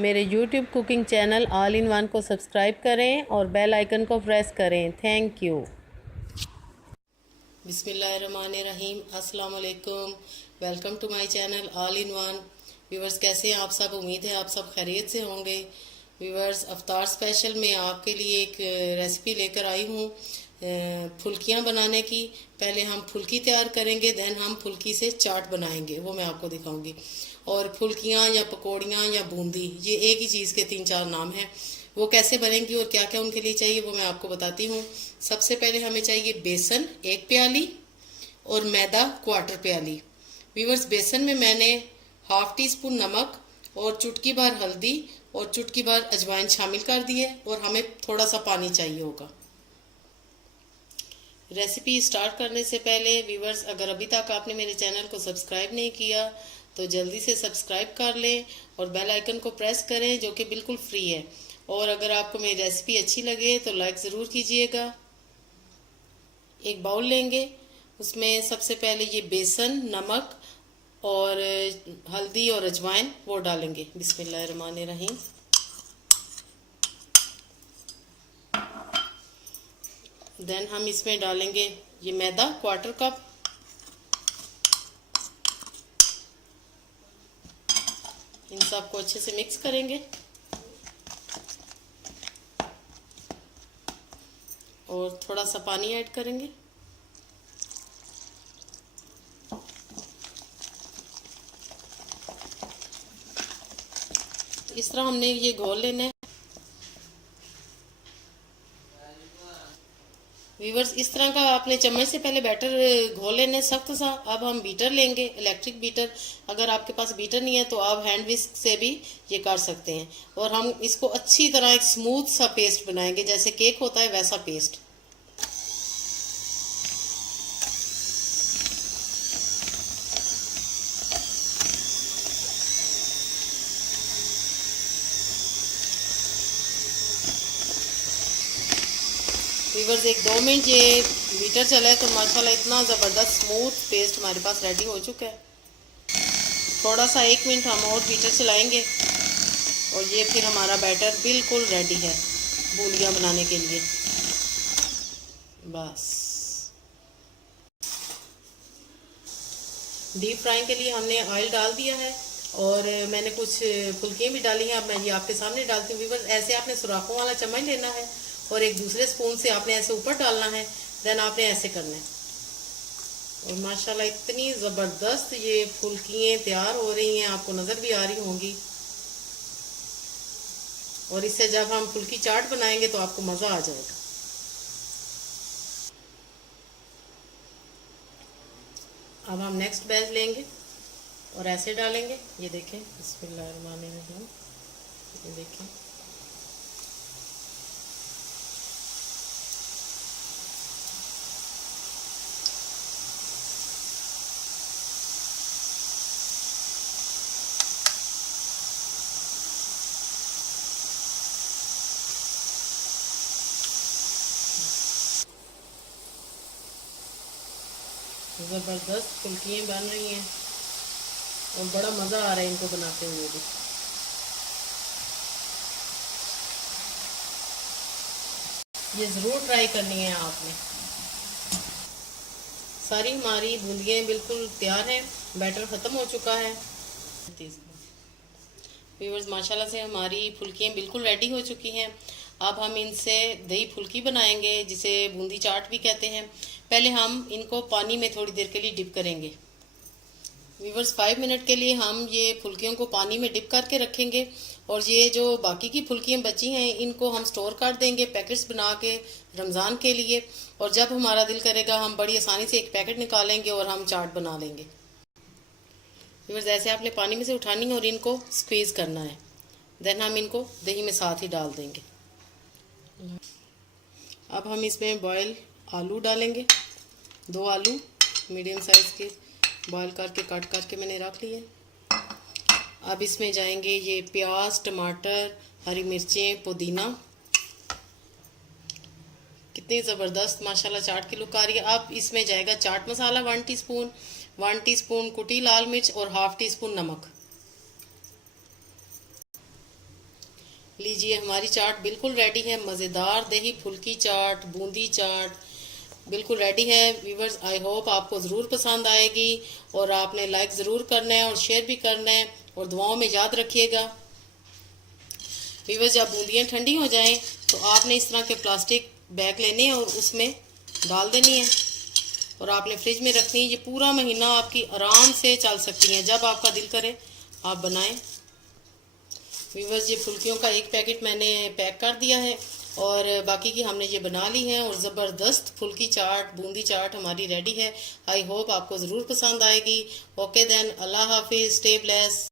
मेरे YouTube cooking channel all in one को subscribe करें और बेल आइकन को प्रेस करें। Thank you. बिस्मिल्लाहिर्रहमानिर्रहीम। अस्सलाम वालेकुम। Welcome to my channel all in one. Viewers, कैसे हैं आप सब? उम्मीद है आप सब खैरियत से होंगे। व्यूवर्स, अफ्तार स्पेशल में आपके लिए एक रेसिपी लेकर आई हूँ फुल्कियाँ बनाने की। पहले हम फुल्की तैयार करेंगे, देन हम फुल्की से चाट बनाएंगे, वो मैं आपको दिखाऊंगी। और फुल्कियाँ या पकौड़ियाँ या बूंदी, ये एक ही चीज़ के 3-4 नाम हैं। वो कैसे बनेंगी और क्या क्या उनके लिए चाहिए वो मैं आपको बताती हूँ। सबसे पहले हमें चाहिए बेसन 1 प्याली और मैदा 1/4 प्याली। व्यूवर्स, बेसन में मैंने ½ टीस्पून नमक और चुटकी भर हल्दी और चुटकी भर अजवाइन शामिल कर दी है, और हमें थोड़ा सा पानी चाहिए होगा। रेसिपी स्टार्ट करने से पहले व्यूवर्स, अगर अभी तक आपने मेरे चैनल को सब्सक्राइब नहीं किया तो जल्दी से सब्सक्राइब कर लें और बेल आइकन को प्रेस करें, जो कि बिल्कुल फ्री है। और अगर आपको मेरी रेसिपी अच्छी लगे तो लाइक ज़रूर कीजिएगा। एक बाउल लेंगे, उसमें सबसे पहले ये बेसन, नमक और हल्दी और अजवाइन वो डालेंगे। बिस्मिल्लाहिर्रहमानिर्रहीम। देन हम इसमें डालेंगे ये मैदा 1/4 कप। इन सबको अच्छे से मिक्स करेंगे और थोड़ा सा पानी ऐड करेंगे। इस तरह हमने ये घोल लेना है। व्यूवर्स, इस तरह का आपने चम्मच से पहले बैटर घोल लेना सख्त सा। अब हम बीटर लेंगे, इलेक्ट्रिक बीटर। अगर आपके पास बीटर नहीं है तो आप हैंड विस्क से भी ये कर सकते हैं। और हम इसको अच्छी तरह एक स्मूथ सा पेस्ट बनाएंगे, जैसे केक होता है वैसा पेस्ट। व्यूवर्स, 1-2 मिनट ये बीटर चला है तो माशाल्लाह इतना ज़बरदस्त स्मूथ पेस्ट हमारे पास रेडी हो चुका है। थोड़ा सा 1 मिनट हम और बीटर चलाएंगे और ये फिर हमारा बैटर बिल्कुल रेडी है बूंदियाँ बनाने के लिए। बस डीप फ्राइंग के लिए हमने ऑयल डाल दिया है और मैंने कुछ फुल्कियाँ भी डाली हैं। अब मैं ये आपके सामने डालती हूँ। व्यूवर्स, ऐसे आपने सुराखों वाला चम्मच लेना है और एक दूसरे स्पून से आपने ऐसे ऊपर डालना है, देन आपने ऐसे करना है। और माशाल्लाह इतनी ज़बरदस्त ये फुल्कियाँ तैयार हो रही हैं, आपको नज़र भी आ रही होंगी। और इससे जब हम फुल्की चाट बनाएंगे तो आपको मज़ा आ जाएगा। अब हम नेक्स्ट बैच लेंगे और ऐसे डालेंगे। ये देखें, बिस्मिल्लाहिर्रहमानिर्रहीम। ये देखें, ज़बरदस्त फुल्कियाँ बन रही हैं और बड़ा मज़ा आ रहा है इनको बनाते हुए भी। ये ज़रूर ट्राई करनी है आपने। सारी हमारी बूंदियाँ बिल्कुल तैयार हैं, बैटर ख़त्म हो चुका है। व्यूअर्स, माशाल्लाह से हमारी फुल्कियाँ बिल्कुल रेडी हो चुकी हैं। अब हम इनसे दही फुल्की बनाएंगे, जिसे बूंदी चाट भी कहते हैं। पहले हम इनको पानी में थोड़ी देर के लिए डिप करेंगे। व्यूअर्स, 5 मिनट के लिए हम ये फुल्कियों को पानी में डिप करके रखेंगे। और ये जो बाकी की फुल्कियाँ बची हैं इनको हम स्टोर कर देंगे पैकेट्स बना के रमज़ान के लिए। और जब हमारा दिल करेगा हम बड़ी आसानी से एक पैकेट निकालेंगे और हम चाट बना लेंगे। व्यूअर्स, ऐसे आपने पानी में से उठानी है और इनको स्क्वीज़ करना है, देन हम इनको दही में साथ ही डाल देंगे। अब हम इसमें बॉयल आलू डालेंगे। 2 आलू मीडियम साइज़ के बॉयल करके कट करके मैंने रख लिए। अब इसमें जाएंगे ये प्याज, टमाटर, हरी मिर्चें, पुदीना। कितनी ज़बरदस्त माशाल्लाह चाट की लुक आ रही है। अब इसमें जाएगा चाट मसाला 1 टीस्पून, 1 टीस्पून कुटी लाल मिर्च और ½ टीस्पून नमक। लीजिए हमारी चाट बिल्कुल रेडी है। मज़ेदार दही फुल्की चाट, बूंदी चाट बिल्कुल रेडी है। व्यूवर्स, आई होप आपको ज़रूर पसंद आएगी और आपने लाइक ज़रूर करना है और शेयर भी करना है और दुआओं में याद रखिएगा। व्यूवर्स, जब बूंदियाँ ठंडी हो जाएं तो आपने इस तरह के प्लास्टिक बैग लेने हैं और उसमें डाल देनी है और आपने फ्रिज में रखनी है। ये पूरा महीना आपकी आराम से चल सकती हैं। जब आपका दिल करे आप बनाएं। व्यूवर्स, ये फुल्कियों का एक पैकेट मैंने पैक कर दिया है और बाकी की हमने ये बना ली है और ज़बरदस्त फुल्की चाट, बूंदी चाट हमारी रेडी है। आई होप आपको ज़रूर पसंद आएगी। ओके देन, अल्लाह हाफिज़, स्टे ब्लेस।